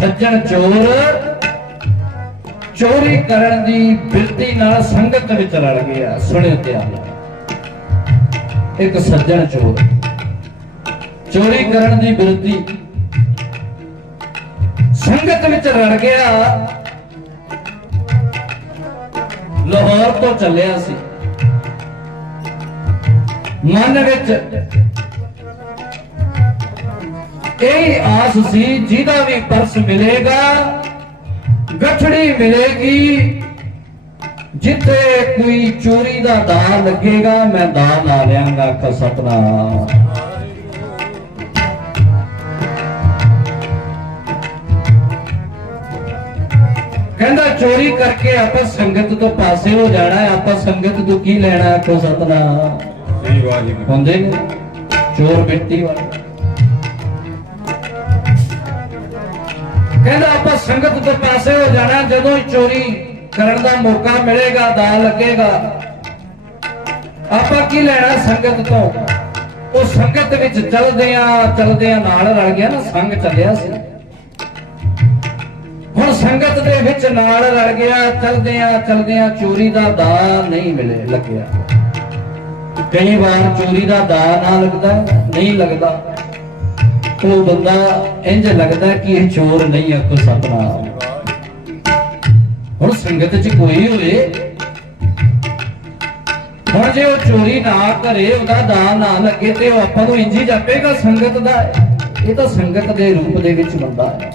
ਸੱਜਣ ਚੋਰ ਚੋਰੀ ਕਰਨ ਦੀ ਬਿਰਤੀ ਨਾਲ ਸੰਗਤ ਵਿੱਚ ਰਲ ਗਿਆ ਸੁਣਿਓ ਧਿਆਨ ਇੱਕ ਸੱਜਣ ਚੋਰ ਚੋਰੀ ਕਰਨ ਦੀ ਬਿਰਤੀ ਸੰਗਤ ਵਿੱਚ ਰਲ ਗਿਆ। ਲਾਹੌਰ ਤੋਂ ਚੱਲਿਆ ਸੀ। ਮਨ ਵਿੱਚ ਇਹ ਆਸ ਸੀ ਜਿਹਦਾ ਵੀ ਪਰਸ ਮਿਲੇਗਾ ਗਠੜੀ ਮਿਲੇਗੀ। ਜਿੱਥੇ ਕੋਈ ਚੋਰੀ ਦਾ ਦਾ ਲੱਗੇਗਾ ਮੈਂ ਦਾ ਲਾ ਲਿਆਂਗਾ ਆਖ ਸਤਨਾਮ ਕਹਿੰਦਾ ਚੋਰੀ ਕਰਕੇ ਆਪਾਂ ਸੰਗਤ ਤੋਂ ਪਾਸੇ ਹੋ ਜਾਣਾ ਆਪਾਂ ਸੰਗਤ ਤੋਂ ਕੀ ਲੈਣਾ ਆਖੋ ਸਤਨਾਮ ਸਹੀ ਵਾਹਿਗੁਰੂ ਹੁੰਦੇ ਨੇ ਚੋਰ ਮਿੱਟੀ ਵਾਲੇ। ਕਹਿੰਦਾ ਆਪਾਂ ਸੰਗਤ ਦੇ ਪਾਸੇ ਹੋ ਜਾਣਾ, ਜਦੋਂ ਹੀ ਚੋਰੀ ਕਰਨ ਦਾ ਮੌਕਾ ਮਿਲੇਗਾ ਦਾ ਲੱਗੇਗਾ। ਆਪਾਂ ਕੀ ਲੈਣਾ ਸੰਗਤ ਤੋਂ? ਉਹ ਸੰਗਤ ਵਿੱਚ ਚੱਲਦੇ ਆ ਚੱਲਦੇ ਆ ਨਾਲ ਰਲ ਗਿਆ ਨਾ, ਸੰਗ ਚੱਲਿਆ ਸੀ। ਹੁਣ ਸੰਗਤ ਦੇ ਵਿੱਚ ਨਾਲ ਰਲ ਗਿਆ ਚੱਲਦੇ ਆ ਚੱਲਦੇ ਆ ਚੋਰੀ ਦਾ ਦਾ ਨਹੀਂ ਮਿਲੇ, ਲੱਗਿਆ। ਕਈ ਵਾਰ ਚੋਰੀ ਦਾ ਦਾ ਨਾ ਲੱਗਦਾ, ਨਹੀਂ ਲੱਗਦਾ। ਉਹ ਬੰਦਾ ਇੰਜ ਲੱਗਦਾ ਕਿ ਇਹ ਚੋਰ ਨਹੀਂ ਆ, ਕੋਈ ਸਤਨਾਮ ਹੁਣ ਸੰਗਤ 'ਚ ਕੋਈ ਹੋਵੇ, ਹੁਣ ਜੇ ਉਹ ਚੋਰੀ ਨਾ ਕਰੇ, ਉਹਦਾ ਦਾ ਨਾ ਲੱਗੇ ਤੇ ਉਹ ਆਪਾਂ ਨੂੰ ਇੰਜ ਹੀ ਜਾਪੇਗਾ ਸੰਗਤ ਦਾ। ਇਹ ਤਾਂ ਸੰਗਤ ਦੇ ਰੂਪ ਦੇ ਵਿੱਚ ਬੰਦਾ ਹੈ।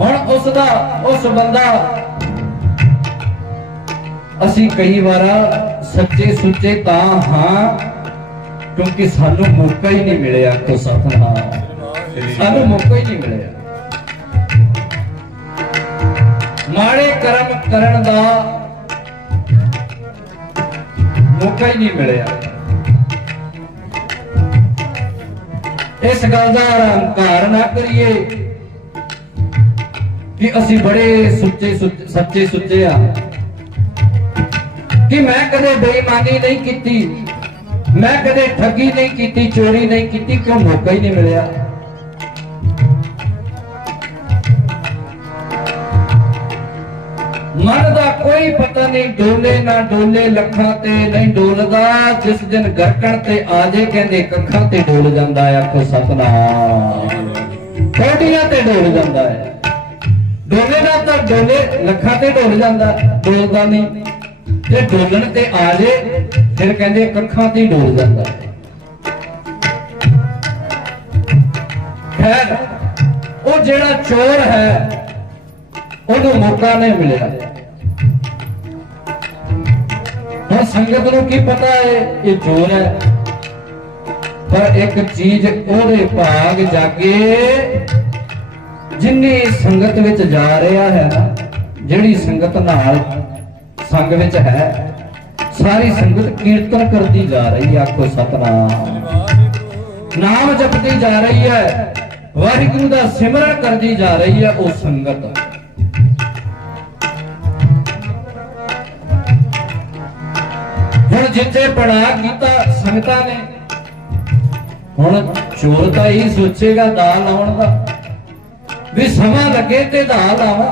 ਹੁਣ ਉਸ ਦਾ, ਉਸ ਬੰਦਾ, ਅਸੀਂ ਕਈ ਵਾਰ ਸੱਚੇ ਸੁੱਚੇ ਤਾਂ ਹਾਂ ਕਿਉਂਕਿ ਸਾਨੂੰ ਮੌਕਾ ਹੀ ਨਹੀਂ ਮਿਲਿਆ ਕੋ ਸਤਨਾਮ। ਸਾਨੂੰ ਮੌਕਾ ਹੀ ਨਹੀਂ ਮਿਲਿਆ। ਮਾੜੇ ਕਰਮ ਕਰਨ ਦਾ ਮੌਕਾ ਹੀ ਨਹੀਂ ਮਿਲਿਆ। ਇਸ ਗੱਲ ਦਾ ਹੰਕਾਰ ਨਾ ਕਰੀਏ ਕਿ ਅਸੀਂ ਬੜੇ ਸੁੱਚੇ ਸੁੱਚ- ਸੱਚੇ ਸੁੱਚੇ ਆ। ਕਿ ਮੈਂ ਕਦੇ ਬੇਈਮਾਨੀ ਨਹੀਂ ਕੀਤੀ। ਮੈਂ ਕਦੇ ਠੱਗੀ ਨਹੀਂ ਕੀਤੀ, ਚੋਰੀ ਨਹੀਂ ਕੀਤੀ, ਕਿਉਂ ਮੌਕਾ ਹੀ ਨਹੀਂ ਮਿਲਿਆ? ਮਨ ਦਾ ਕੋਈ ਪਤਾ ਨਹੀਂ, ਡੋਲੇ ਨਾ ਡੋਲੇ, ਲੱਖਾਂ ਤੇ ਨਹੀਂ ਡੋਲਦਾ। ਜਿਸ ਦਿਨ ਗਰਕਣ ਤੇ ਆ ਜੇ, ਕਹਿੰਦੇ ਕੱਖਾਂ ਤੇ ਡੋਲ ਜਾਂਦਾ ਹੈ, ਆਖੋ ਸਤਨਾਮ। ਕੋਟੀਆਂ ਤੇ ਡੋਲ ਜਾਂਦਾ ਹੈ। ਡੋਲੇ ਨਾ ਤਾਂ ਡੋਲੇ, ਲੱਖਾਂ ਤੇ ਡੋਲ ਜਾਂਦਾ, ਡੋਲਦਾ ਨਹੀਂ। ਤੇ ਡੋਲਣ ਤੇ ਆ ਜੇ, ਫਿਰ ਕਹਿੰਦੇ ਕੱਖਾਂ ਤੇ ਡੋਲ ਜਾਂਦਾ। ਖੈਰ, ਉਹ ਜਿਹੜਾ ਚੋਰ ਹੈ, ਉਹਨੂੰ ਮੌਕਾ ਨਹੀਂ ਮਿਲਿਆ। ਹੁਣ ਸੰਗਤ ਨੂੰ ਕੀ ਪਤਾ ਹੈ, ਇਹ ਚੋਰ ਹੈ? ਪਰ ਇੱਕ ਚੀਜ਼ ਉਹਦੇ ਭਾਗ ਜਾਗੇ, ਜਿੰਨੀ ਸੰਗਤ ਵਿੱਚ ਜਾ ਰਿਹਾ ਹੈ ਨਾ, ਜਿਹੜੀ ਸੰਗਤ ਨਾਲ ਸੰਗ ਵਿੱਚ ਹੈ। ਸਾਰੀ ਸੰਗਤ ਕੀਰਤਨ ਕਰਦੀ ਜਾ ਰਹੀ ਹੈ, ਆਖੋ ਸਤਨਾਮ। ਨਾਮ ਜਪਦੀ ਜਾ ਰਹੀ ਹੈ, ਵਾਹਿਗੁਰੂ ਦਾ ਸਿਮਰਨ ਕਰਦੀ ਜਾ ਰਹੀ ਹੈ ਉਹ ਸੰਗਤ। ਹੁਣ ਜਿੱਥੇ ਪੜਾ ਕੀਤਾ ਸੰਗਤਾਂ ਨੇ, ਹੁਣ ਚੋਰ ਤਾਂ ਹੀ ਸੋਚੇਗਾ ਦਾ ਲਾਉਣ ਦਾ, ਵੀ ਸਮਾਂ ਲੱਗੇ ਤੇ ਦਾ ਲਾਵਾਂ।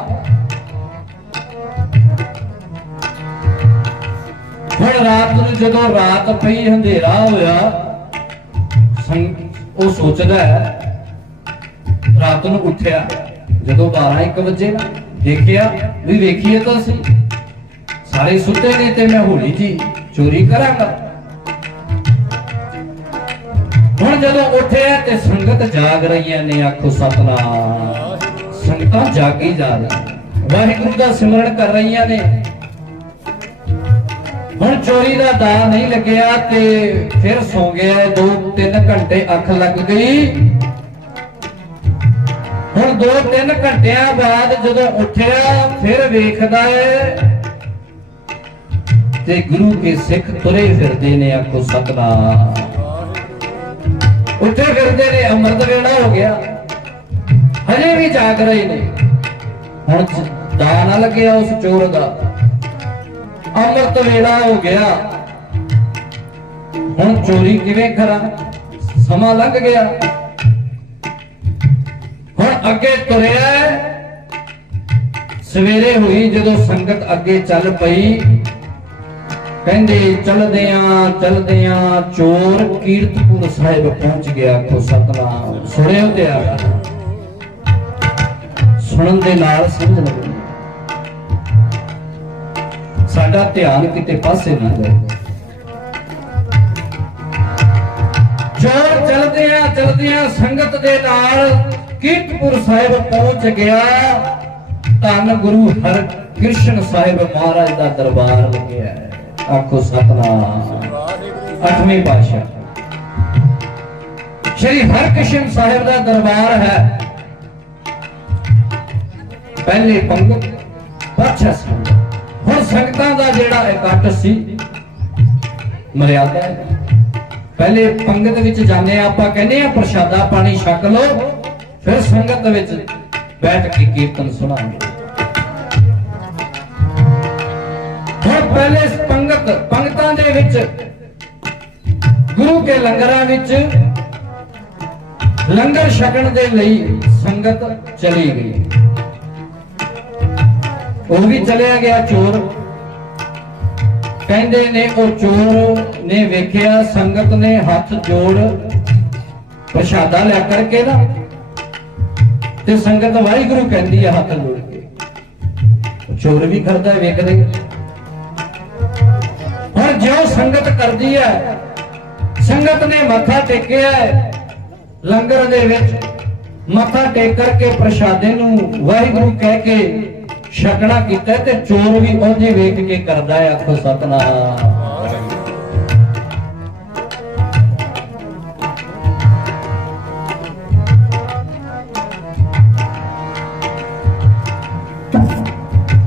ਹੁਣ ਰਾਤ ਨੂੰ ਜਦੋਂ ਰਾਤ ਪਈ ਹਨੇਰਾ ਹੋਇਆ ਸੰਗ- ਉਹ ਸੋਚਦਾ ਹੈ, ਰਾਤ ਨੂੰ ਉੱਠਿਆ, ਜਦੋਂ 12 1 ਵਜੇ ਨਾ ਦੇਖਿਆ ਵੀ ਵੇਖੀਏ ਤਾਂ ਅਸੀਂ ਸਾਰੇ ਸੁੱਤੇ ਨੇ ਤੇ ਮੈਂ ਹੌਲੀ ਜੀ ਚੋਰੀ ਕਰਾਂਗਾ। ਹੁਣ ਜਦੋਂ ਉੱਠਿਆ ਤੇ ਸੰਗਤ ਜਾਗ ਰਹੀਆਂ ਨੇ, ਆਖੋ ਸਤਨਾਮ। ਸੰਗਤਾਂ ਜਾਗੀ ਜਾ ਰਹੀਆਂ। ਵਾਹਿਗੁਰੂ ਦਾ ਸਿਮਰਨ ਕਰ ਰਹੀਆਂ ਨੇ। ਹੁਣ ਚੋਰੀ ਦਾ ਦਾ ਨਹੀਂ ਲੱਗਿਆ ਤੇ ਫਿਰ ਸੌ ਗਿਆ 2-3 ਘੰਟੇ ਅੱਖ ਲੱਗ ਗਈ। ਹੁਣ 2-3 ਘੰਟਿਆਂ ਬਾਅਦ ਜਦੋਂ ਉੱਠਿਆ, ਫਿਰ ਵੇਖਦਾ ਹੈ ਤੇ ਗੁਰੂ ਕੇ ਸਿੱਖ ਤੁਰੇ ਫਿਰਦੇ ਨੇ ਆਖੋ ਸਤਨਾਮ। ਉੱਠੇ ਫਿਰਦੇ ਨੇ, ਅੰਮ੍ਰਿਤ ਵੇਲਾ ਹੋ ਗਿਆ। ਹਜੇ ਵੀ ਜਾਗ ਰਹੇ ਨੇ। ਹੁਣ ਦਾ ਨਾ ਲੱਗਿਆ ਉਸ ਚੋਰ ਦਾ। ਅੰਮ੍ਰਿਤ ਵੇਲਾ ਹੋ ਗਿਆ। ਹੁਣ ਚੋਰੀ ਕਿਵੇਂ ਕਰਾਂ? ਸਮਾਂ ਲੰਘ ਗਿਆ। ਹੁਣ ਅੱਗੇ ਤੁਰਿਆ ਸਵੇਰੇ ਹੋਈ ਜਦੋਂ ਸੰਗਤ ਅੱਗੇ ਚੱਲ ਪਈ। ਕਹਿੰਦੇ, ਚਲਦਿਆਂ ਚਲਦਿਆਂ ਚੋਰ ਕੀਰਤਪੁਰ ਸਾਹਿਬ ਪਹੁੰਚ ਗਿਆ ਕੋ ਸਤਨਾਮ। ਸੁਣਿਓ ਤੇ ਆ। ਸੁਣਨ ਦੇ ਨਾਲ ਸਮਝ ਲੱਗਣੀ ਸਾਡਾ ਧਿਆਨ ਕਿਤੇ ਪਾਸੇ ਨਾ ਜਾਏ। ਚੋਰ ਚਲਦਿਆਂ ਚਲਦਿਆਂ ਸੰਗਤ ਦੇ ਨਾਲ ਕੀਰਤਪੁਰ ਸਾਹਿਬ ਪਹੁੰਚ ਗਿਆ। ਧੰਨ ਗੁਰੂ ਹਰ ਕ੍ਰਿਸ਼ਨ ਸਾਹਿਬ ਮਹਾਰਾਜ ਦਾ ਦਰਬਾਰ ਲੱਗਿਆ ਆਖੋ ਸਤਨਾਮ। ਅੱਠਵੇਂ ਪਾਤਸ਼ਾਹ। ਸ਼੍ਰੀ ਹਰਕ੍ਰਿਸ਼ਨ ਸਾਹਿਬ ਦਾ ਦਰਬਾਰ ਹੈ। ਪਹਿਲੇ ਪੰਗਤ, ਪਾਤਸ਼ਾਹ ਸੰਗਤ। ਸੰਗਤਾਂ ਦਾ ਜਿਹੜਾ ਇਕੱਠ ਸੀ, ਮਰਿਆਦਾ ਹੈ। ਪਹਿਲੇ ਪੰਗਤ ਵਿੱਚ ਜਾਂਦੇ ਆ ਆਪਾਂ ਕਹਿੰਦੇ ਆ ਪ੍ਰਸ਼ਾਦਾ ਪਾਣੀ ਛਕ ਲਓ, ਫਿਰ ਸੰਗਤ ਵਿੱਚ ਬੈਠ ਕੇ ਕੀਰਤਨ ਸੁਣਾਂਗੇ। ਹੁਣ ਪਹਿਲੇ ਪੰਗਤ, ਪੰਗਤਾਂ ਦੇ ਵਿੱਚ ਗੁਰੂ ਕੇ ਲੰਗਰਾਂ ਵਿੱਚ ਲੰਗਰ ਛਕਣ ਦੇ ਲਈ ਸੰਗਤ ਚਲੀ ਗਈ। ਉਹ ਵੀ ਚਲਿਆ ਗਿਆ ਚੋਰ। ਕਹਿੰਦੇ ਨੇ ਉਹ ਚੋਰ ਨੇ ਵੇਖਿਆ, ਸੰਗਤ ਨੇ ਹੱਥ ਜੋੜ ਪ੍ਰਸ਼ਾਦਾ ਲਿਆ ਕਰਕੇ ਨਾ ਤੇ ਸੰਗਤ ਵਾਹਿਗੁਰੂ ਕਹਿੰਦੀ ਆ ਹੱਥ ਜੋੜ ਕੇ। ਚੋਰ ਵੀ ਕਰਦਾ ਵੇਖਦੇ। ਹੁਣ ਜਿਉਂ ਸੰਗਤ ਕਰਦੀ ਹੈ, ਸੰਗਤ ਨੇ ਮੱਥਾ ਟੇਕਿਆ ਲੰਗਰ ਦੇ ਵਿੱਚ ਮੱਥਾ ਟੇਕ ਕਰਕੇ ਪ੍ਰਸ਼ਾਦੇ ਨੂੰ ਵਾਹਿਗੁਰੂ ਕਹਿ ਕੇ ਛਕਣਾ ਕੀਤਾ ਤੇ ਚੋਰ ਵੀ ਉਹਦੇ ਵੇਖ ਕੇ ਕਰਦਾ ਹੈ ਆਖੋ ਸਤਨਾਮ।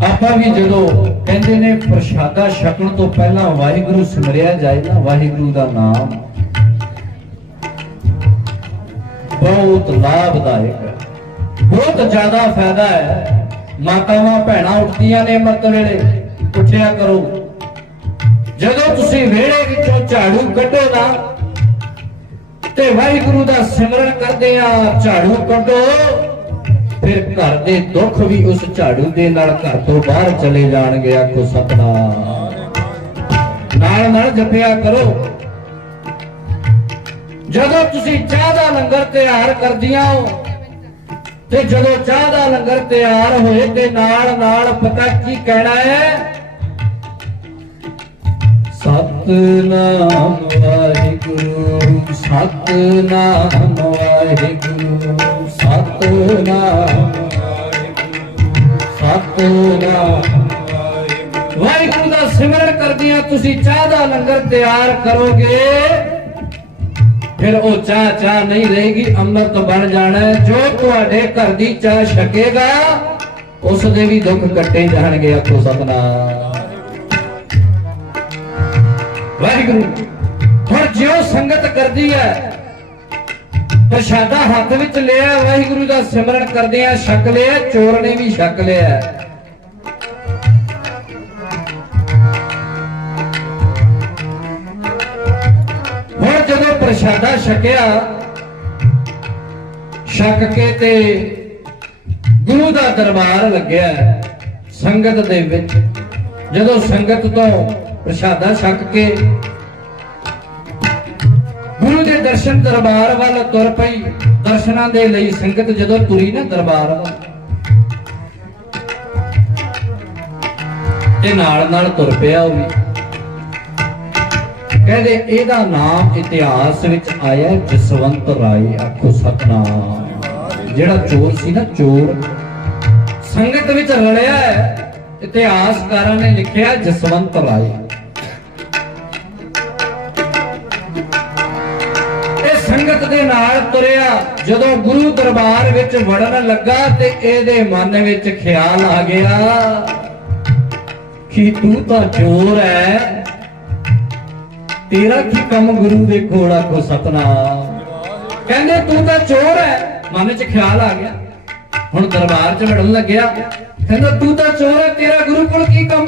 ਆਪਾਂ ਵੀ ਜਦੋਂ ਕਹਿੰਦੇ ਨੇ ਪ੍ਰਸ਼ਾਦਾ ਛਕਣ ਤੋਂ ਪਹਿਲਾਂ ਵਾਹਿਗੁਰੂ ਸਿਮਰਿਆ ਜਾਏ ਨਾ, ਵਾਹਿਗੁਰੂ ਦਾ ਨਾਮ ਬਹੁਤ ਲਾਭਦਾਇਕ ਹੈ। ਬਹੁਤ ਜ਼ਿਆਦਾ ਫਾਇਦਾ ਹੈ। ਮਾਤਾਵਾਂ ਭੈਣਾਂ ਉੱਠਦੀਆਂ ਨੇ ਮਤ ਵੇਲੇ, ਉੱਠਿਆ ਕਰੋ। ਜਦੋਂ ਤੁਸੀਂ ਵਿਹੜੇ ਵਿੱਚੋਂ ਝਾੜੂ ਕੱਢੋ ਨਾ, ਤੇ ਵਾਹਿਗੁਰੂ ਦਾ ਸਿਮਰਨ ਕਰਦੇ ਆ, ਝਾੜੂ ਕੱਢੋ, ਫਿਰ ਘਰ ਦੇ ਦੁੱਖ ਵੀ ਉਸ ਝਾੜੂ ਦੇ ਨਾਲ ਘਰ ਤੋਂ ਬਾਹਰ ਚਲੇ ਜਾਣਗੇ, ਆਖੋ ਸਤਨਾਮ। ਨਾਲ ਨਾਲ ਜਪਿਆ ਕਰੋ। ਜਦੋਂ ਤੁਸੀਂ ਚਾਹ ਦਾ ਲੰਗਰ ਤਿਆਰ ਕਰਦੀਆਂ ਹੋ ਤੇ ਜਦੋਂ ਚਾਹ ਦਾ ਲੰਗਰ ਤਿਆਰ ਹੋਏ ਤੇ ਨਾਲ ਨਾਲ ਪਤਾ ਕੀ ਕਹਿਣਾ ਹੈ? ਸਤਨਾਮ ਵਾਹਿਗੁਰੂ ਸਤਨਾਮ ਵਾਹਿਗੁਰੂ, ਸਤਨਾਮ ਸਤਨਾਮ ਵਾਹਿਗੁਰੂ ਦਾ ਸਿਮਰਨ ਕਰਦਿਆਂ ਤੁਸੀਂ ਚਾਹ ਦਾ ਲੰਗਰ ਤਿਆਰ ਕਰੋਗੇ। ਫਿਰ ਉਹ ਚਾਹ ਚਾਹ ਨਹੀਂ ਰਹੇਗੀ, ਅੰਮ੍ਰਿਤ ਬਣ ਜਾਣਾ ਜੋ ਤੁਹਾਡੇ ਘਰ ਦੀ ਚਾਹ ਛਕੇਗਾ, ਉਸ ਦੇ ਵੀ ਦੁੱਖ ਕੱਟੇ ਜਾਣਗੇ ਆਖੋ ਸਤਨਾਮ। ਵਾਹਿਗੁਰੂ, ਹੁਣ ਜਿਉ ਸੰਗਤ ਕਰਦੀ ਹੈ, ਪ੍ਰਸ਼ਾਦਾ ਹੱਥ ਵਿੱਚ ਲਿਆ, ਵਾਹਿਗੁਰੂ ਦਾ ਸਿਮਰਨ ਕਰਦੇ ਆ, ਛਕ ਲਿਆ, ਚੋਰ ਨੇ ਵੀ ਛਕ ਲਿਆ। ਪ੍ਰਸ਼ਾਦਾ ਛਕਿਆ, ਛਕ ਕੇ ਤੇ ਗੁਰੂ ਦਾ ਦਰਬਾਰ ਲੱਗਿਆ ਸੰਗਤ ਦੇ ਵਿੱਚ। ਜਦੋਂ ਸੰਗਤ ਤੋਂ ਪ੍ਰਸ਼ਾਦਾ ਛਕ ਕੇ ਗੁਰੂ ਦੇ ਦਰਸ਼ਨ ਦਰਬਾਰ ਵੱਲ ਤੁਰ ਪਈ, ਦਰਸ਼ਨਾਂ ਦੇ ਲਈ ਸੰਗਤ ਜਦੋਂ ਤੁਰੀ ਨਾ ਦਰਬਾਰ ਵੱਲ ਤੇ ਨਾਲ ਨਾਲ ਤੁਰ ਪਿਆ ਉਹ ਵੀ। ਕਹਿੰਦੇ, ਇਹਦਾ ਨਾਮ ਇਤਿਹਾਸ ਵਿੱਚ ਆਇਆ ਜਸਵੰਤ ਰਾਏ, ਆਖੋ ਸਤਨਾਮ। ਜਿਹੜਾ ਚੋਰ ਸੀ ਨਾ, ਚੋਰ, ਸੰਗਤ ਵਿੱਚ ਰਲਿਆ ਹੈ, ਇਤਿਹਾਸਕਾਰਾਂ ਨੇ ਲਿਖਿਆ ਜਸਵੰਤ ਰਾਏ। ਇਹ ਸੰਗਤ ਦੇ ਨਾਲ ਤੁਰਿਆ, ਜਦੋਂ ਗੁਰੂ ਦਰਬਾਰ ਵਿੱਚ ਵੜਨ ਲੱਗਾ, ਤੇ ਇਹਦੇ ਮਨ ਵਿੱਚ ਖਿਆਲ ਆ ਗਿਆ ਕਿ ਤੂੰ ਤਾਂ ਚੋਰ ਹੈ। ਤੇਰਾ ਕੀ ਕੰਮ ਗੁਰੂ ਦੇ ਕੋਲ ਆਖੋ ਸਤਨਾਮ? ਕਹਿੰਦੇ ਤੂੰ ਤਾਂ ਚੋਰ ਹੈ ਮਨ ਚ ਖਿਆਲ ਆ ਗਿਆ। ਹੁਣ ਦਰਬਾਰ 'ਚ ਲੜਨ ਲੱਗਿਆ। ਕਹਿੰਦਾ ਤੂੰ ਤਾਂ ਚੋਰ ਹੈ ਤੇਰਾ ਗੁਰੂ ਕੋਲ ਕੀ ਕੰਮ?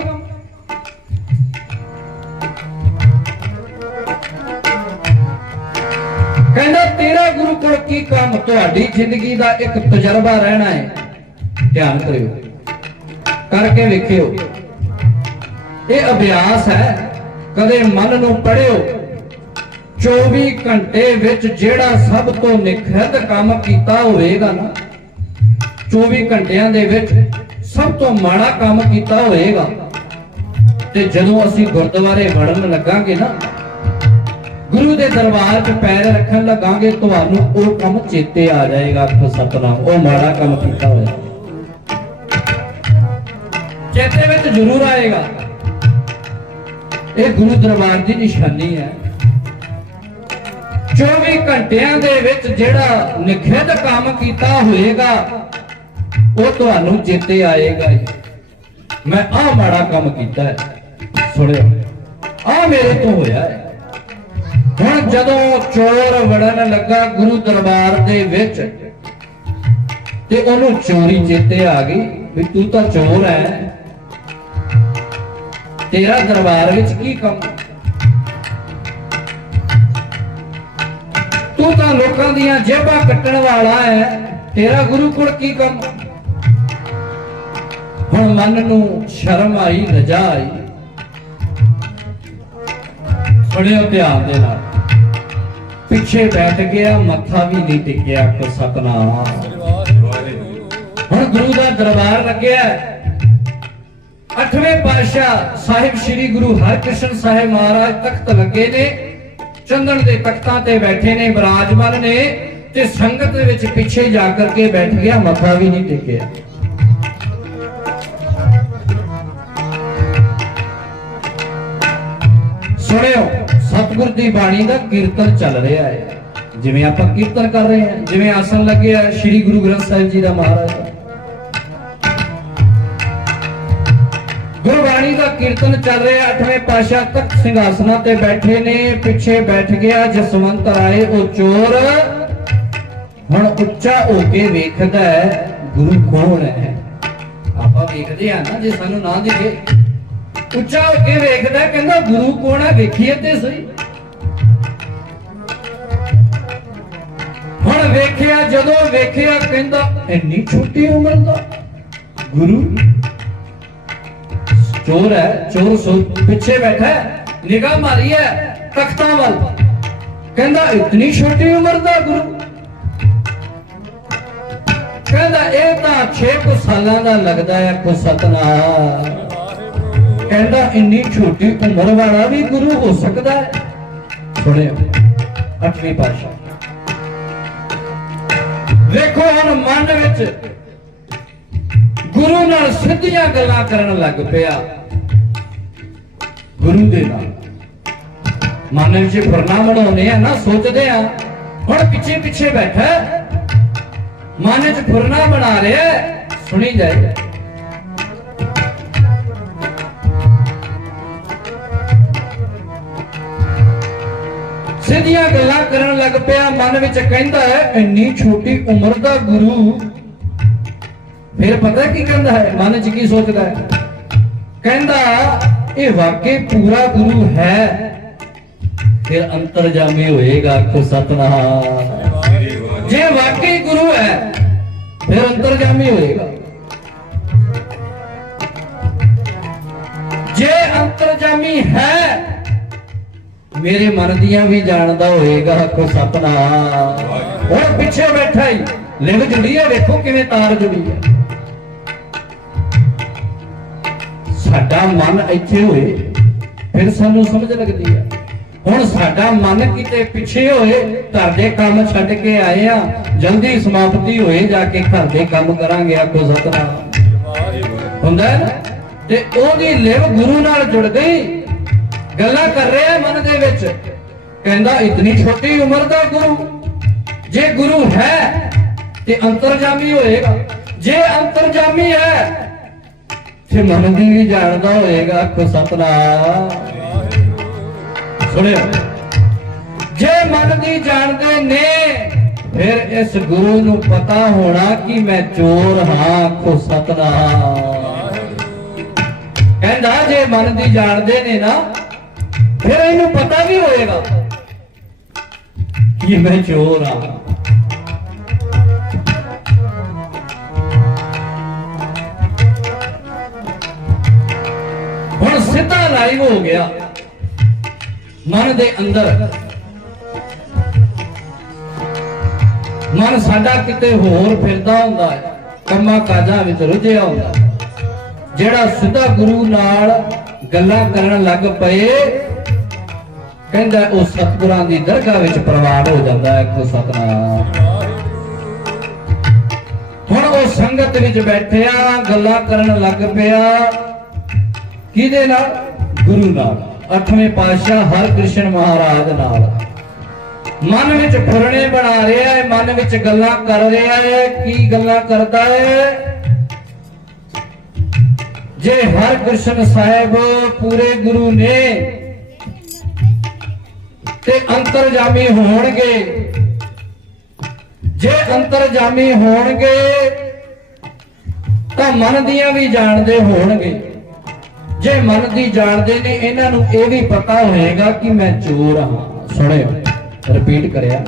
ਕਹਿੰਦਾ ਤੇਰਾ ਗੁਰੂ ਕੋਲ ਕੀ ਕੰਮ? ਤੁਹਾਡੀ ਜ਼ਿੰਦਗੀ ਦਾ ਇੱਕ ਤਜਰਬਾ ਰਹਿਣਾ ਹੈ ਧਿਆਨ ਕਰਿਓ। ਕਰਕੇ ਵੇਖਿਓ। ਇਹ ਅਭਿਆਸ ਹੈ ਕਦੇ ਮਨ ਨੂੰ ਪੜਿਓ 24 ਘੰਟੇ ਵਿੱਚ ਜਿਹੜਾ ਸਭ ਤੋਂ ਨਿਖਰਦ ਕੰਮ ਕੀਤਾ ਹੋਵੇਗਾ ਨਾ 24 ਘੰਟਿਆਂ ਦੇ ਵਿੱਚ ਸਭ ਤੋਂ ਮਾੜਾ ਕੰਮ ਕੀਤਾ ਹੋਵੇਗਾ। ਤੇ ਜਦੋਂ ਅਸੀਂ ਗੁਰਦੁਆਰੇ ਵੜਨ ਲੱਗਾਂਗੇ ਨਾ, ਗੁਰੂ ਦੇ ਦਰਬਾਰ 'ਚ ਪੈਰ ਰੱਖਣ ਲੱਗਾਂਗੇ, ਤੁਹਾਨੂੰ ਉਹ ਕੰਮ ਚੇਤੇ ਆ ਜਾਏਗਾ, ਆਖੋ ਸਤਨਾਮ, ਉਹ ਮਾੜਾ ਕੰਮ ਕੀਤਾ ਹੋਇਆ। ਚੇਤੇ ਵਿੱਚ ਜ਼ਰੂਰ ਆਏਗਾ। ਇਹ ਗੁਰੂ ਦਰਬਾਰ ਦੀ ਨਿਸ਼ਾਨੀ ਹੈ। 24 ਘੰਟਿਆਂ ਦੇ ਵਿੱਚ ਜਿਹੜਾ ਨਿਖੇਧ ਕੰਮ ਕੀਤਾ ਹੋਏਗਾ, ਉਹ ਤੁਹਾਨੂੰ ਚੇਤੇ ਆਏਗਾ ਮੈਂ ਆਹ ਮਾੜਾ ਕੰਮ ਕੀਤਾ ਹੈ। ਸੁਣਿਓ, ਆਹ ਮੇਰੇ ਤੋਂ ਹੋਇਆ ਹੈ। ਹੁਣ ਜਦੋਂ ਚੋਰ ਵੜਨ ਲੱਗਾ ਗੁਰੂ ਦਰਬਾਰ ਦੇ ਵਿੱਚ, ਤੇ ਉਹਨੂੰ ਚੋਰੀ ਚੇਤੇ ਆ ਗਈ ਵੀ ਤੂੰ ਤਾਂ ਚੋਰ ਹੈ। ਤੇਰਾ ਦਰਬਾਰ ਵਿੱਚ ਕੀ ਕੰਮ? ਤੂੰ ਤਾਂ ਲੋਕਾਂ ਦੀਆਂ ਜੇਬਾਂ ਕੱਟਣ ਵਾਲਾ ਹੈ ਤੇਰਾ ਗੁਰੂ ਕੋਲ ਕੀ ਕੰਮ? ਹੁਣ ਮਨ ਨੂੰ ਸ਼ਰਮ ਆਈ, ਰਜਾ ਆਈ। ਸੁਣਿਓ ਧਿਆਨ ਦੇ ਨਾਲ। ਪਿੱਛੇ ਬੈਠ ਗਿਆ, ਮੱਥਾ ਵੀ ਨਹੀਂ ਟਿਕਿਆ ਕੋ ਸਤਨਾਮ। ਹੁਣ ਗੁਰੂ ਦਾ ਦਰਬਾਰ ਲੱਗਿਆ। ਅੱਠਵੇਂ ਪਾਤਸ਼ਾਹ ਸਾਹਿਬ ਸ੍ਰੀ ਗੁਰੂ ਹਰਕ੍ਰਿਸ਼ਨ ਸਾਹਿਬ ਮਹਾਰਾਜ ਤਖਤ ਲੱਗੇ ਨੇ, ਚੰਦਨ ਦੇ ਤਖਤਾਂ ਤੇ ਬੈਠੇ ਨੇ, ਬਿਰਾਜਮਾਨ ਨੇ ਤੇ ਸੰਗਤ ਦੇ ਵਿੱਚ ਪਿੱਛੇ ਜਾ ਕਰਕੇ ਬੈਠ ਗਿਆ, ਮੱਥਾ ਵੀ ਨਹੀਂ ਟੇਕਿਆ। ਸੁਣਿਓ, ਸਤਿਗੁਰ ਦੀ ਬਾਣੀ ਦਾ ਕੀਰਤਨ ਚੱਲ ਰਿਹਾ ਹੈ। ਜਿਵੇਂ ਆਪਾਂ ਕੀਰਤਨ ਕਰ ਰਹੇ ਹਾਂ, ਜਿਵੇਂ ਆਸਣ ਲੱਗਿਆ ਸ੍ਰੀ ਗੁਰੂ ਗ੍ਰੰਥ ਸਾਹਿਬ ਜੀ ਦਾ ਮਹਾਰਾਜ। ਕੀਰਤਨ ਚੱਲ ਰਿਹਾ ਅੱਠਵੇਂ ਪਾਸ਼ਾ ਤਖਤ ਸਿੰਘਾਸਨਾਂ ਤੇ ਬੈਠੇ ਨੇ। ਪਿੱਛੇ ਬੈਠ ਗਿਆ ਜਸਵੰਤ ਰਾਏ, ਉਹ ਚੋਰ। ਹੁਣ ਉੱਚਾ ਹੋ ਕੇ ਵੇਖਦਾ ਹੈ, ਗੁਰੂ ਕੌਣ ਹੈ? ਆਪਾਂ ਵੇਖਦੇ ਆ ਨਾ, ਜੇ ਸਾਨੂੰ ਨਾ ਦਿਖੇ। ਉੱਚਾ ਹੋ ਕੇ ਵੇਖਦਾ ਕਹਿੰਦਾ, ਗੁਰੂ ਕੌਣ ਹੈ? ਵੇਖੀਏ ਤੇ ਸਹੀ। ਹੁਣ ਵੇਖਿਆ, ਜਦੋਂ ਵੇਖਿਆ, ਕਹਿੰਦਾ, ਇੰਨੀ ਛੋਟੀ ਉਮਰ ਦਾ ਗੁਰੂ ਚੋਰ ਹੈ, ਚੋਰ ਸੋ ਪਿੱਛੇ ਬੈਠਾ ਹੈ, ਨਿਗਾਹ ਮਾਰੀ ਹੈ, ਤਖਤਾਂ ਵੱਲ। ਕਹਿੰਦਾ, ਇਤਨੀ ਛੋਟੀ ਉਮਰ ਦਾ ਗੁਰੂ? ਕਹਿੰਦਾ, ਇਹ ਤਾਂ 6 ਸਾਲਾਂ ਦਾ ਲੱਗਦਾ ਹੈ ਕੋ ਸਤਨਾਮ। ਕਹਿੰਦਾ, ਇੰਨੀ ਛੋਟੀ ਉਮਰ ਵਾਲਾ ਵੀ ਗੁਰੂ ਹੋ ਸਕਦਾ ਹੈ? ਸੁਣਿਓ, ਅੱਠਵੀਂ ਪਾਸ਼ਾ ਵੇਖੋ ਹੁਣ ਮਨ ਵਿੱਚ ਗੁਰੂ ਨਾਲ ਸਿੱਧੀਆਂ ਗੱਲਾਂ ਕਰਨ ਲੱਗ ਪਿਆ। ਗੁਰੂ ਦੇ ਨਾਲ। ਮਨ ਵਿੱਚ ਫਰਨਾ ਬਣਾਉਨੇ ਆ ਨਾ, ਸੋਚਦੇ ਆ, ਹੁਣ ਪਿੱਛੇ ਪਿੱਛੇ ਬੈਠਾ। ਮਨ ਵਿੱਚ ਫੁਰਨਾ ਬਣਾ ਰਿਹਾ ਸੁਣੀ ਜਾਏ। ਸਿੱਧੀਆਂ ਗੱਲਾਂ ਕਰਨ ਲੱਗ ਪਿਆ, ਮਨ ਵਿੱਚ ਕਹਿੰਦਾ ਹੈ, ਇੰਨੀ ਛੋਟੀ ਉਮਰ ਦਾ ਗੁਰੂ ਫਿਰ ਪਤਾ ਕੀ ਕਹਿੰਦਾ ਹੈ? ਮਨ 'ਚ ਕੀ ਸੋਚਦਾ ਹੈ? ਕਹਿੰਦਾ, ਇਹ ਵਾਕਈ ਪੂਰਾ ਗੁਰੂ ਹੈ। ਫਿਰ ਅੰਤਰਜਾਮੀ ਹੋਏਗਾ ਕੋ ਸਤਨਾਮ। ਜੇ ਵਾਕਈ ਗੁਰੂ ਹੈ, ਫਿਰ ਅੰਤਰਜਾਮੀ ਹੋਏਗਾ। ਜੇ ਅੰਤਰਜਾਮੀ ਹੈ, ਮੇਰੇ ਮਨ ਦੀਆਂ ਵੀ ਜਾਣਦਾ ਹੋਏਗਾ ਕੋ ਸਤਨਾਮ। ਹੁਣ ਪਿੱਛੇ ਬੈਠਾ ਹੀ, ਲਿਵ ਜੁੜੀ ਹੈ ਵੇਖੋ ਕਿਵੇਂ ਤਾਰ ਜੁੜੀ ਹੈ ਸਾਡਾ ਮਨ ਇੱਥੇ ਹੋਏ, ਫਿਰ ਸਾਨੂੰ ਸਮਝ ਲੱਗਦੀ ਹੈ ਹੁਣ ਸਾਡਾ ਮਨ ਕਿਤੇ ਪਿੱਛੇ ਹੋਏ, ਘਰ ਦੇ ਕੰਮ ਛੱਡ ਕੇ ਆਏ ਆ, ਜਲਦੀ ਸਮਾਪਤੀ ਹੋਏ, ਜਾ ਕੇ ਘਰ ਦੇ ਕੰਮ ਕਰਾਂਗੇ ਆਖੋ ਸਤਨਾਮ। ਹੁੰਦਾ ਤੇ ਉਹਦੀ ਲਿਵ ਗੁਰੂ ਨਾਲ ਜੁੜ ਗਈ, ਗੱਲਾਂ ਕਰ ਰਿਹਾ ਮਨ ਦੇ ਵਿੱਚ। ਕਹਿੰਦਾ, ਇਤਨੀ ਛੋਟੀ ਉਮਰ ਦਾ ਗੁਰੂ, ਜੇ ਗੁਰੂ ਹੈ, ਤੇ ਅੰਤਰਜਾਮੀ ਹੋਏਗਾ। ਜੇ ਅੰਤਰਜਾਮੀ ਹੈ ਤੇ ਮਨ ਦੀ ਵੀ ਜਾਣਦਾ ਹੋਏਗਾ, ਆਖੋ ਸਤਨਾਮ। ਸੁਣਿਓ। ਜੇ ਮਨ ਦੀ ਜਾਣਦੇ ਨੇ, ਫਿਰ ਇਸ ਗੁਰੂ ਨੂੰ ਪਤਾ ਹੋਣਾ ਕਿ ਮੈਂ ਚੋਰ ਹਾਂ, ਆਖੋ ਸਤਨਾਮ। ਕਹਿੰਦਾ, ਜੇ ਮਨ ਦੀ ਜਾਣਦੇ ਨੇ ਨਾ, ਫਿਰ ਇਹਨੂੰ ਪਤਾ ਵੀ ਹੋਏਗਾ ਕਿ ਮੈਂ ਚੋਰ ਹਾਂ। ਸਿੱਧਾ ਲਾਈਵ ਹੋ ਗਿਆ। ਮਨ ਦੇ ਅੰਦਰ। ਮਨ ਸਾਡਾ ਕਿਤੇ ਹੋਰ ਫਿਰਦਾ ਹੁੰਦਾ ਹੈ। ਕੰਮਾਂ ਕਾਜਾਂ ਵਿੱਚ ਰੁੱਝਿਆ ਹੁੰਦਾ ਜਿਹੜਾ ਸਿੱਧਾ ਗੁਰੂ ਨਾਲ ਗੱਲਾਂ ਕਰਨ ਲੱਗ ਪਏ, ਕਹਿੰਦਾ ਉਹ ਸਤਿਗੁਰਾਂ ਦੀ ਦਰਗਾਹ ਵਿੱਚ ਪ੍ਰਵਾਨ ਹੋ ਜਾਂਦਾ ਹੈ ਕੋ ਸਤਨਾਮ। ਹੁਣ ਉਹ ਸੰਗਤ ਵਿੱਚ ਬੈਠਿਆ, ਗੱਲਾਂ ਕਰਨ ਲੱਗ ਪਿਆ। ਕਿਹਦੇ ਨਾਲ? ਗੁਰੂ ਨਾਲ। ਅੱਠਵੇਂ ਪਾਤਸ਼ਾਹ ਹਰਿਕ੍ਰਿਸ਼ਨ ਮਹਾਰਾਜ ਨਾਲ। ਮਨ ਵਿੱਚ ਫੁਰਣੇ ਬਣਾ ਰਿਹਾ ਹੈ, ਮਨ ਵਿੱਚ ਗੱਲਾਂ ਕਰ ਰਿਹਾ ਹੈ, ਕੀ ਗੱਲਾਂ ਕਰਦਾ ਹੈ? ਜੇ ਹਰਿਕ੍ਰਿਸ਼ਨ ਸਾਹਿਬ ਪੂਰੇ ਗੁਰੂ ਨੇ ਤੇ ਅੰਤਰਜਾਮੀ ਹੋਣਗੇ, ਜੇ ਅੰਤਰਜਾਮੀ ਹੋਣਗੇ, ਤਾਂ ਮਨ ਦੀਆਂ ਵੀ ਜਾਣਦੇ ਹੋਣਗੇ। ਜੇ ਮਨ ਦੀ ਜਾਣਦੇ ਨੇ ਇਹਨਾਂ ਨੂੰ ਇਹ ਵੀ ਪਤਾ ਹੋਏਗਾ ਕਿ ਮੈਂ ਚੋਰ ਹਾਂ। ਸੁਣਿਓ ਰਿਪੀਟ ਕਰਿਆ।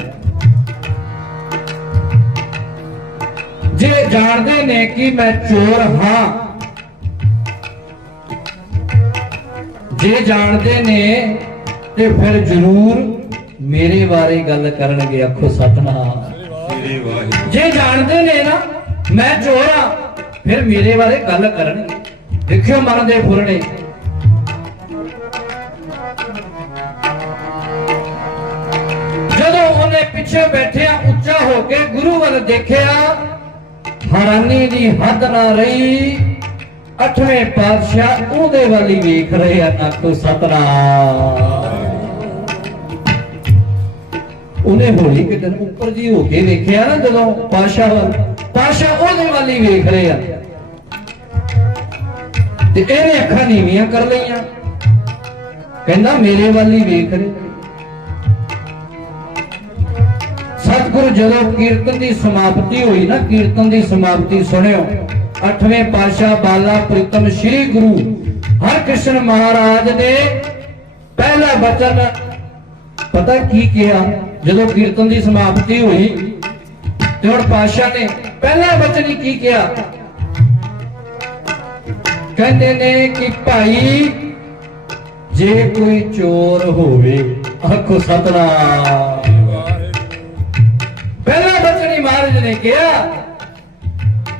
ਜੇ ਜਾਣਦੇ ਨੇ ਕਿ ਮੈਂ ਚੋਰ ਹਾਂ ਜੇ ਜਾਣਦੇ ਨੇ ਤੇ ਫਿਰ ਜ਼ਰੂਰ ਮੇਰੇ ਬਾਰੇ ਗੱਲ ਕਰਨਗੇ ਆਖੋ ਸਤਨਾਮ। ਵਾਹਿਗੁਰੂ ਜੇ ਜਾਣਦੇ ਨੇ ਨਾ ਮੈਂ ਚੋਰ ਆ ਫਿਰ ਮੇਰੇ ਬਾਰੇ ਗੱਲ ਕਰਨਗੇ। ਦੇਖਿਓ ਮਨ ਦੇ ਫੁਰਨੇ ਜਦੋਂ ਉਹਨੇ ਪਿੱਛੇ ਬੈਠਿਆ ਉੱਚਾ ਹੋ ਕੇ ਗੁਰੂ ਵੱਲ ਦੇਖਿਆ ਹੈਰਾਨੀ ਦੀ ਹੱਦ ਨਾ ਰਹੀ ਅੱਠਵੇਂ ਪਾਤਸ਼ਾਹ ਉਹਦੇ ਵੱਲ ਹੀ ਵੇਖ ਰਹੇ ਆ ਨਾਕੋ ਸਤਨਾਮ ਉਹਨੇ ਹੋਲੀ ਕਿਤੇ ਨੂੰ ਉੱਪਰ ਜੀ ਹੋ ਕੇ ਵੇਖਿਆ ਨਾ ਜਦੋਂ ਪਾਸ਼ਾ ਵੱਲ ਪਾਸ਼ਾ ਉਹਦੇ ਵੱਲ ਹੀ ਵੇਖ ਰਹੇ ਆ ਤੇ ਇਹਨੇ ਅੱਖਾਂ ਨੀਵੀਆਂ ਕਰ ਲਈਆਂ। ਕਹਿੰਦਾ, ਮੇਰੇ ਵੱਲ ਹੀ ਵੇਖ ਰਹੇ ਸਤਿਗੁਰੂ ਜਦੋਂ ਕੀਰਤਨ ਦੀ ਸਮਾਪਤੀ ਹੋਈ ਨਾ, ਕੀਰਤਨ ਦੀ ਸਮਾਪਤੀ ਸੁਣਿਓ। ਅੱਠਵੇਂ ਪਾਤਸ਼ਾਹ ਬਾਲਾ ਪ੍ਰੀਤਮ ਸ੍ਰੀ ਗੁਰੂ ਹਰਕ੍ਰਿਸ਼ਨ ਮਹਾਰਾਜ ਨੇ ਪਹਿਲਾ ਬਚਨ। ਪਤਾ ਕੀ ਕਿਹਾ? ਜਦੋਂ ਕੀਰਤਨ ਦੀ ਸਮਾਪਤੀ ਹੋਈ ਤੇ ਹੁਣ ਪਾਤਸ਼ਾਹ ਨੇ ਪਹਿਲਾ ਬਚਨ ਹੀ ਕੀ ਕਿਹਾ? ਕਹਿੰਦੇ ਨੇ ਕਿ ਭਾਈ? ਜੇ ਕੋਈ ਚੋਰ ਹੋਵੇ, ਆਖੋ ਸਤਨਾਮ। ਪਹਿਲਾ ਬਚਨ ਮਹਾਰਾਜ ਨੇ ਕਿਹਾ,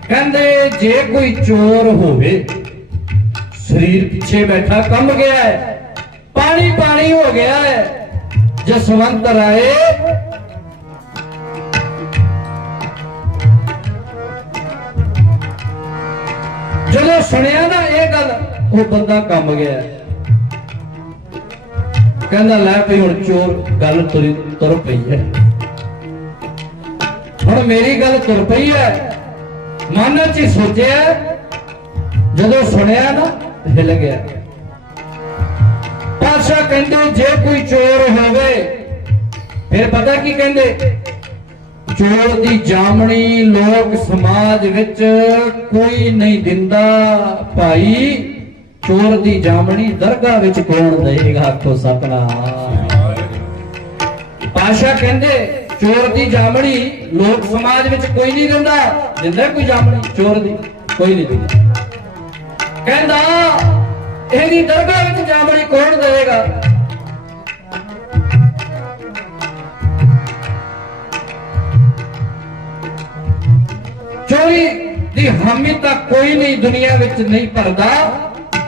ਕਹਿੰਦੇ ਜੇ ਕੋਈ ਚੋਰ ਹੋਵੇ, ਸਰੀਰ ਪਿੱਛੇ ਬੈਠਾ, ਕੰਮ ਗਿਆ ਹੈ ਪਾਣੀ ਪਾਣੀ ਹੋ ਗਿਆ ਹੈ, ਜਸਵੰਤ ਰਾਏ ਜਦੋਂ ਸੁਣਿਆ ਨਾ ਇਹ ਗੱਲ, ਉਹ ਬੰਦਾ ਕੰਮ ਗਿਆ। ਕਹਿੰਦਾ, ਲੈ ਭਈ ਹੁਣ ਚੋਰ ਗੱਲ ਤੁਰੀ ਤੁਰ ਪਈ ਹੈ। ਹੁਣ ਮੇਰੀ ਗੱਲ ਤੁਰ ਪਈ ਹੈ। ਮਨ 'ਚ ਹੀ ਸੋਚਿਆ, ਜਦੋਂ ਸੁਣਿਆ ਨਾ, ਹਿਲ ਗਿਆ। ਪਾਸ਼ਾ ਕਹਿੰਦੇ, ਜੇ ਕੋਈ ਚੋਰ ਹੋਵੇ, ਫਿਰ ਪਤਾ ਕੀ ਕਹਿੰਦੇ? ਚੋਰ ਦੀ ਜਾਮਣੀ ਲੋਕ ਸਮਾਜ ਵਿੱਚ ਕੋਈ ਨਹੀਂ ਦਿੰਦਾ। ਭਾਈ, ਚੋਰ ਦੀ ਜਾਮਣੀ ਦਰਗਾਹ ਵਿੱਚ ਕੌਣ ਦੇਗਾ ਆਖੋ ਸਤਨਾਮ। ਪਾਸ਼ਾ ਕਹਿੰਦੇ, ਚੋਰ ਦੀ ਜਾਮਣੀ ਲੋਕ ਸਮਾਜ ਵਿੱਚ ਕੋਈ ਨਹੀਂ ਦਿੰਦਾ। ਦਿੰਦਾ ਕੋਈ ਜਾਮਣੀ? ਚੋਰ ਦੀ ਕੋਈ ਨਹੀਂ ਦਿੰਦਾ। ਕਹਿੰਦਾ, ਇਹਦੀ ਦਰਗਾਹ ਵਿੱਚ ਜਾਮਣੀ ਕੌਣ ਦੇਵੇਗਾ ਚੋਰੀ ਦੀ ਹਾਮੀ ਤਾਂ ਕੋਈ ਨਹੀਂ ਦੁਨੀਆ ਵਿੱਚ ਨਹੀਂ ਭਰਦਾ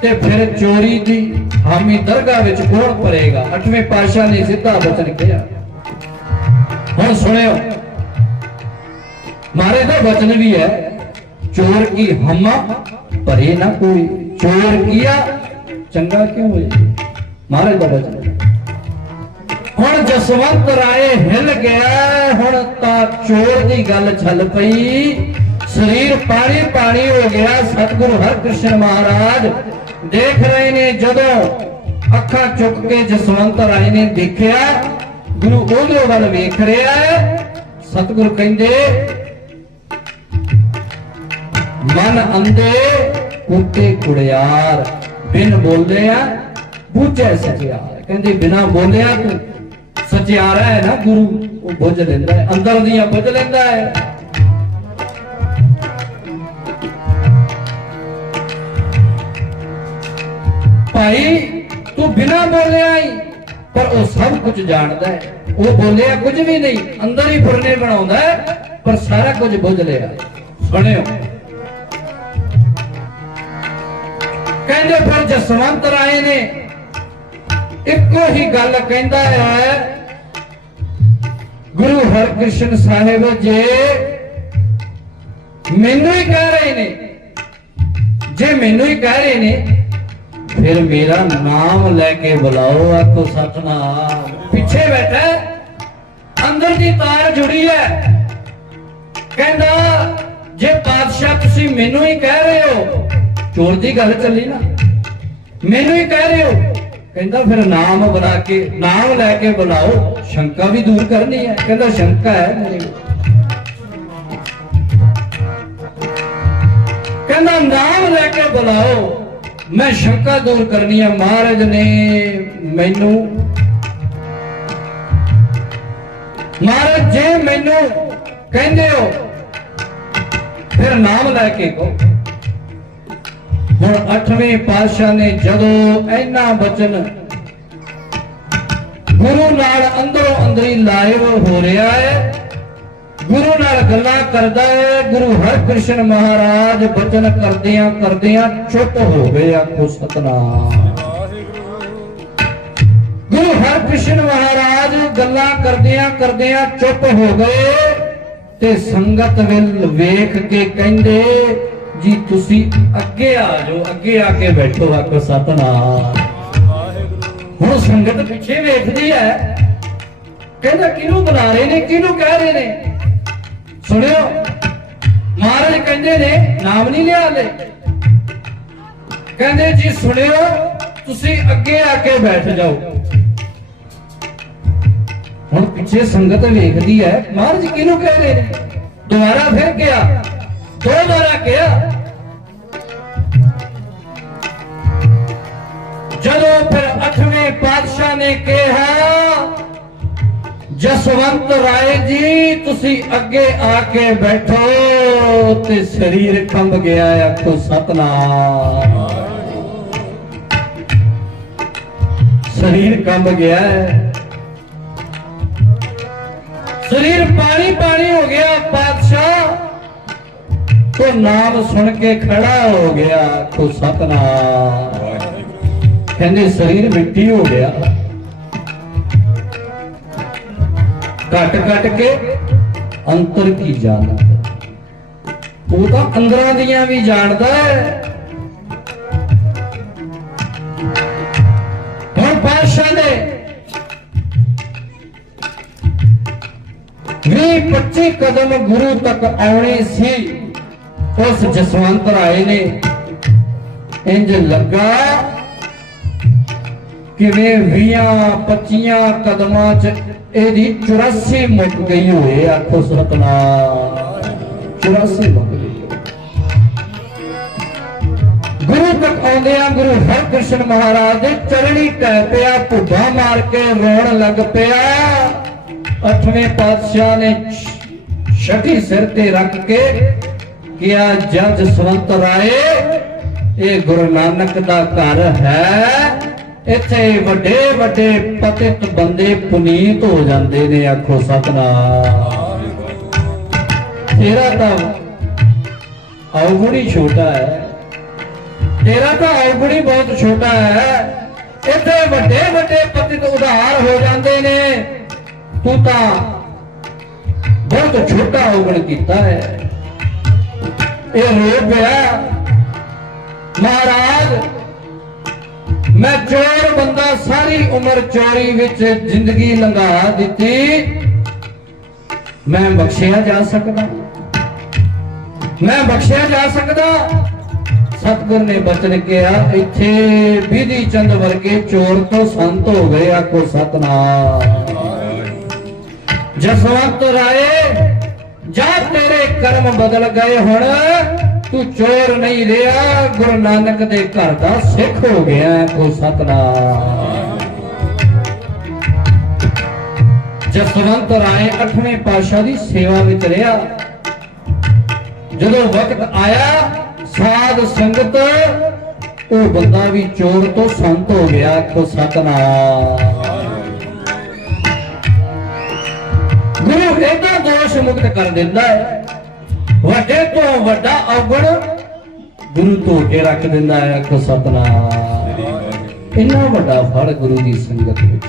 ਤੇ ਫਿਰ ਚੋਰੀ ਦੀ ਹਾਮੀ ਦਰਗਾਹ ਵਿੱਚ ਕੌਣ ਭਰੇਗਾ? ਅੱਠਵੇਂ ਪਾਤਸ਼ਾਹ ਨੇ ਸਿੱਧਾ ਬਚਨ ਕਿਹਾ। ਹੁਣ ਸੁਣਿਓ, ਮਾਰੇ ਦਾ ਬਚਨ ਵੀ ਹੈ, ਚੋਰ ਕੀ ਹਮਾ ਭਰੇ ਨਾ ਕੋਈ? ਚੋਰ ਕੀਆ? ਚੰਗਾ ਕਿਉਂ ਹੋਏ ਮਹਾਰਾਜ ਦਾ ਬਚਨ। ਹੁਣ ਜਸਵੰਤ ਰਾਏ ਹਿੱਲ ਗਿਆ, ਹੁਣ ਤਾਂ ਚੋਰ ਦੀ ਗੱਲ ਛੱਲ ਪਈ। ਸਰੀਰ ਪਾਣੀ ਪਾਣੀ ਹੋ ਗਿਆ, ਸਤਿਗੁਰੂ ਹਰਿਕ੍ਰਿਸ਼ਨ ਮਹਾਰਾਜ। ਦੇਖ ਰਹੇ ਨੇ ਜਦੋਂ ਅੱਖਾਂ ਚੁੱਕ ਕੇ ਜਸਵੰਤ ਰਾਏ ਨੇ ਦੇਖਿਆ, ਗੁਰੂ ਉਹਦੇ ਵੱਲ ਵੇਖ ਰਿਹਾ ਹੈ, ਸਤਿਗੁਰੂ ਕਹਿੰਦੇ, ਮਨ ਅੰਦੇ ਕੁੱਤੇ ਕੁੜਿਆਰ। ਬਿਨ ਬੋਲਿਆ, ਬੂਝੈ ਸਚਿਆਰ। ਕਹਿੰਦੇ, ਬਿਨਾ ਬੋਲਿਆ ਤੂੰ ਸਚਿਆਰਾ ਹੈ ਨਾ ਗੁਰੂ? ਉਹ ਬੁੱਝ ਲੈਂਦਾ ਹੈ, ਅੰਦਰ ਦੀਆਂ ਬੁੱਝ ਲੈਂਦਾ ਹੈ। ਭਾਈ, ਤੂੰ ਬਿਨਾ ਬੋਲਿਆ ਹੀ ਪਰ ਉਹ ਸਭ ਕੁਝ ਜਾਣਦਾ ਹੈ। ਉਹ ਬੋਲਿਆ ਕੁਝ ਵੀ ਨਹੀਂ, ਅੰਦਰ ਹੀ ਫੁਰਨੇ ਬਣਾਉਂਦਾ ਹੈ, ਪਰ ਸਾਰਾ ਕੁਝ ਬੁੱਝ ਲਿਆ। ਸੁਣਿਓ। ਕਹਿੰਦੇ ਫਿਰ ਜਸਵੰਤ ਰਾਏ ਨੇ ਇੱਕੋ ਹੀ ਗੱਲ ਕਹਿੰਦਾ ਹੈ ਗੁਰੂ ਹਰਕ੍ਰਿਸ਼ਨ ਸਾਹਿਬ ਜੇ ਮੈਨੂੰ ਹੀ ਕਹਿ ਰਹੇ ਨੇ। ਜੇ ਮੈਨੂੰ ਹੀ ਕਹਿ ਰਹੇ ਨੇ ਫਿਰ ਮੇਰਾ ਨਾਮ ਲੈ ਕੇ ਬੁਲਾਓ ਆਖੋ ਸਤਨਾਮ। ਪਿੱਛੇ ਬੈਠਾ ਅੰਦਰ ਦੀ ਤਾਰ ਜੁੜੀ ਹੈ। ਕਹਿੰਦਾ, ਜੇ ਪਾਤਸ਼ਾਹ ਤੁਸੀਂ ਮੈਨੂੰ ਹੀ ਕਹਿ ਰਹੇ ਹੋ, ਚੋਰ ਦੀ ਗੱਲ ਚੱਲੀ ਨਾ। ਮੈਨੂੰ ਹੀ ਕਹਿ ਰਹੇ ਹੋ। ਕਹਿੰਦਾ, ਫਿਰ ਨਾਮ ਬਣਾ ਕੇ, ਨਾਮ ਲੈ ਕੇ ਬੁਲਾਓ। ਸ਼ੰਕਾ ਵੀ ਦੂਰ ਕਰਨੀ ਹੈ। ਕਹਿੰਦਾ, ਸ਼ੰਕਾ ਹੈ ਮੇਰੇ ਕਹਿੰਦਾ, ਨਾਮ ਲੈ ਕੇ ਬੁਲਾਓ। ਮੈਂ ਸ਼ੰਕਾ ਦੂਰ ਕਰਨੀ ਆ ਮਹਾਰਾਜ ਨੇ ਮੈਨੂੰ। ਮਹਾਰਾਜ, ਜੇ ਮੈਨੂੰ ਕਹਿੰਦੇ ਹੋ, ਫਿਰ ਨਾਮ ਲੈ ਕੇ ਕਹੋ। ਹੁਣ 8ਵੇਂ ਪਾਤਸ਼ਾਹ ਨੇ ਜਦੋਂ ਇਹਨਾਂ ਬਚਨ ਗੁਰੂ ਨਾਲ ਅੰਦਰੋਂ ਅੰਦਰੀ ਲਾਈਵ ਹੋ ਰਿਹਾ ਹੈ ਗੁਰੂ ਨਾਲ ਗੱਲਾਂ ਕਰਦਾ ਹੈ, ਗੁਰੂ ਹਰਕ੍ਰਿਸ਼ਨ ਮਹਾਰਾਜ ਬਚਨ ਕਰਦਿਆਂ ਕਰਦਿਆਂ ਚੁੱਪ ਹੋ ਗਏ ਆਖੋ ਸਤਨਾਮ। ਗੁਰੂ ਹਰਕ੍ਰਿਸ਼ਨ ਮਹਾਰਾਜ ਗੱਲਾਂ ਕਰਦਿਆਂ ਕਰਦਿਆਂ ਚੁੱਪ ਹੋ ਗਏ ਤੇ ਸੰਗਤ ਵੱਲ ਵੇਖ ਕੇ ਕਹਿੰਦੇ, ਜੀ ਤੁਸੀਂ ਅੱਗੇ ਆ ਜਾਓ, ਅੱਗੇ ਆ ਕੇ ਬੈਠੋ ਆਖੋ ਸਤਨਾਮ। ਹੁਣ ਸੰਗਤ ਪਿੱਛੇ ਵੇਖਦੀ ਹੈ। ਕਹਿੰਦਾ, ਕਿਹਨੂੰ ਬੁਲਾ ਰਹੇ ਨੇ? ਕਿਹਨੂੰ ਕਹਿ ਰਹੇ ਨੇ? ਸੁਣਿਓ, ਮਹਾਰਾਜ ਕਹਿੰਦੇ ਨੇ, ਨਾਮ ਨਹੀਂ ਲਿਆ ਲੈ ਕਹਿੰਦੇ ਜੀ ਸੁਣਿਓ, ਤੁਸੀਂ ਅੱਗੇ ਆ ਕੇ ਬੈਠ ਜਾਓ। ਹੁਣ ਪਿੱਛੇ ਸੰਗਤ ਵੇਖਦੀ ਹੈ, ਮਹਾਰਾਜ ਕਿਹਨੂੰ ਕਹਿ ਰਹੇ ਨੇ? ਦੁਬਾਰਾ ਫਿਰ ਗਿਆ ਦੋ ਵਾਰਾ ਕਿਹਾ। ਜਦੋਂ ਫਿਰ 8ਵੇਂ ਪਾਤਸ਼ਾਹ ਨੇ ਕਿਹਾ ਜਸਵੰਤ ਰਾਏ ਜੀ, ਤੁਸੀਂ ਅੱਗੇ ਆ ਕੇ ਬੈਠੋ ਤੇ ਸਰੀਰ ਕੰਬ ਗਿਆ ਆਖੋ ਸਤਨਾਮ। ਸਰੀਰ ਕੰਬ ਗਿਆ ਹੈ। ਸਰੀਰ ਪਾਣੀ ਪਾਣੀ ਹੋ ਗਿਆ, ਪਾਤਸ਼ਾਹ। ਤੋਂ ਨਾਮ ਸੁਣ ਕੇ ਖੜਾ ਹੋ ਗਿਆ, ਆਖੋ ਸਤਨਾਮ। ਕਹਿੰਦੇ ਸਰੀਰ ਮਿੱਟੀ ਹੋ ਗਿਆ। ਘਟ ਘਟ ਕੇ ਅੰਤਰ ਕੀ ਜਾਣਦਾ ਉਹ ਤਾਂ ਅੰਦਰਾਂ ਦੀਆਂ ਵੀ ਜਾਣਦਾ ਹੈ। ਹੁਣ ਪਾਸ਼ਾ ਨੇ 20 25 ਕਦਮ ਗੁਰੂ ਤੱਕ ਆਉਣੇ ਸੀ, ਉਸ ਜਸਵੰਤ ਰਾਏ ਨੇ ਇੰਜ ਲੱਗਾ ਕਿਵੇਂ 20 25 ਕਦਮਾਂ ਚ ਇਹਦੀ 84 ਮੁੱਕ ਗਈ ਹੋਏ ਆਖੋ ਸਤਨਾਮ 84 ਮੁੱਕ ਗਈ ਗੁਰੂ ਤੱਕ ਆਉਂਦਿਆਂ ਗੁਰੂ ਹਰਕ੍ਰਿਸ਼ਨ ਮਹਾਰਾਜ ਦੇ ਚਰਣੀ ਟਹਿ ਪਿਆ ਭੁੱਬਾ ਮਾਰ ਕੇ ਰੋਣ ਲੱਗ ਪਿਆ ਅੱਠਵੇਂ ਪਾਤਸ਼ਾਹ ਨੇ ਛਠੀ ਸਿਰ ਤੇ ਰੱਖ ਕੇ ਕਿਹਾ ਜਦ ਜਸਵੰਤ ਰਾਏ ਇਹ ਗੁਰੂ ਨਾਨਕ ਦਾ ਘਰ ਹੈ ਇੱਥੇ ਵੱਡੇ ਵੱਡੇ ਪਤਿਤ ਬੰਦੇ ਪੁਨੀਤ ਹੋ ਜਾਂਦੇ ਨੇ, ਆਖੋ ਸਤਨਾਮ। ਤੇਰਾ ਤਾਂ ਔਗੁਣੀ ਛੋਟਾ ਹੈ। ਤੇਰਾ ਤਾਂ ਔਗੁਣੀ ਬਹੁਤ ਛੋਟਾ ਹੈ। ਇੱਥੇ ਵੱਡੇ ਵੱਡੇ ਪਤਿਤ ਉਧਾਰ ਹੋ ਜਾਂਦੇ ਨੇ। ਤੂੰ ਤਾਂ ਬਹੁਤ ਛੋਟਾ ਔਗਣ ਕੀਤਾ ਹੈ। ਇਹ ਰੋ ਪਿਆ ਮਹਾਰਾਜ ਮੈਂ ਚੋਰ ਬੰਦਾ ਸਾਰੀ ਉਮਰ ਚੋਰੀ ਵਿੱਚ ਜ਼ਿੰਦਗੀ ਲੰਘਾ ਦਿੱਤੀ। ਮੈਂ ਬਖਸ਼ਿਆ ਜਾ ਸਕਦਾ। ਮੈਂ ਬਖਸ਼ਿਆ ਜਾ ਸਕਦਾ। ਸਤਿਗੁਰ ਨੇ ਬਚਨ ਕਿਹਾ, ਇੱਥੇ ਵਿਧੀ ਚੰਦ ਵਰਗੇ ਚੋਰ ਤੋਂ ਸੰਤ ਹੋ ਗਏ ਆਖੋ ਸਤਨਾਮ। ਜਸਵੰਤ ਰਾਏ, ਜਾ ਤੇਰੇ ਕਰਮ ਬਦਲ ਗਏ ਹੁਣ। ਤੂੰ ਚੋਰ ਨਹੀਂ ਰਿਹਾ ਗੁਰੂ ਨਾਨਕ ਦੇ ਘਰ ਦਾ ਸਿੱਖ ਹੋ ਗਿਆ ਕੋ ਸਤਨਾਮ। ਜਸਵੰਤ ਰਾਏ 8ਵੇਂ ਪਾਤਸ਼ਾਹ ਦੀ ਸੇਵਾ ਵਿੱਚ ਰਿਹਾ। ਜਦੋਂ ਵਕਤ ਆਇਆ, ਸਾਧ ਸੰਗਤ, ਉਹ ਬੰਦਾ ਵੀ ਚੋਰ ਤੋਂ ਸੰਤ ਹੋ ਗਿਆ ਕੋ ਸਤਨਾਮ। ਗੁਰੂ ਇਹਦਾ ਦੋਸ਼ ਮੁਕਤ ਕਰ ਦਿੰਦਾ ਹੈ ਵੱਡੇ ਤੋਂ ਵੱਡਾ ਔਗਣ ਗੁਰੂ ਧੋ ਕੇ ਰੱਖ ਦਿੰਦਾ ਹੈ ਕੋ ਸਤਨਾਮ। ਇੰਨਾ ਵੱਡਾ ਫਲ ਗੁਰੂ ਦੀ ਸੰਗਤ ਵਿੱਚ।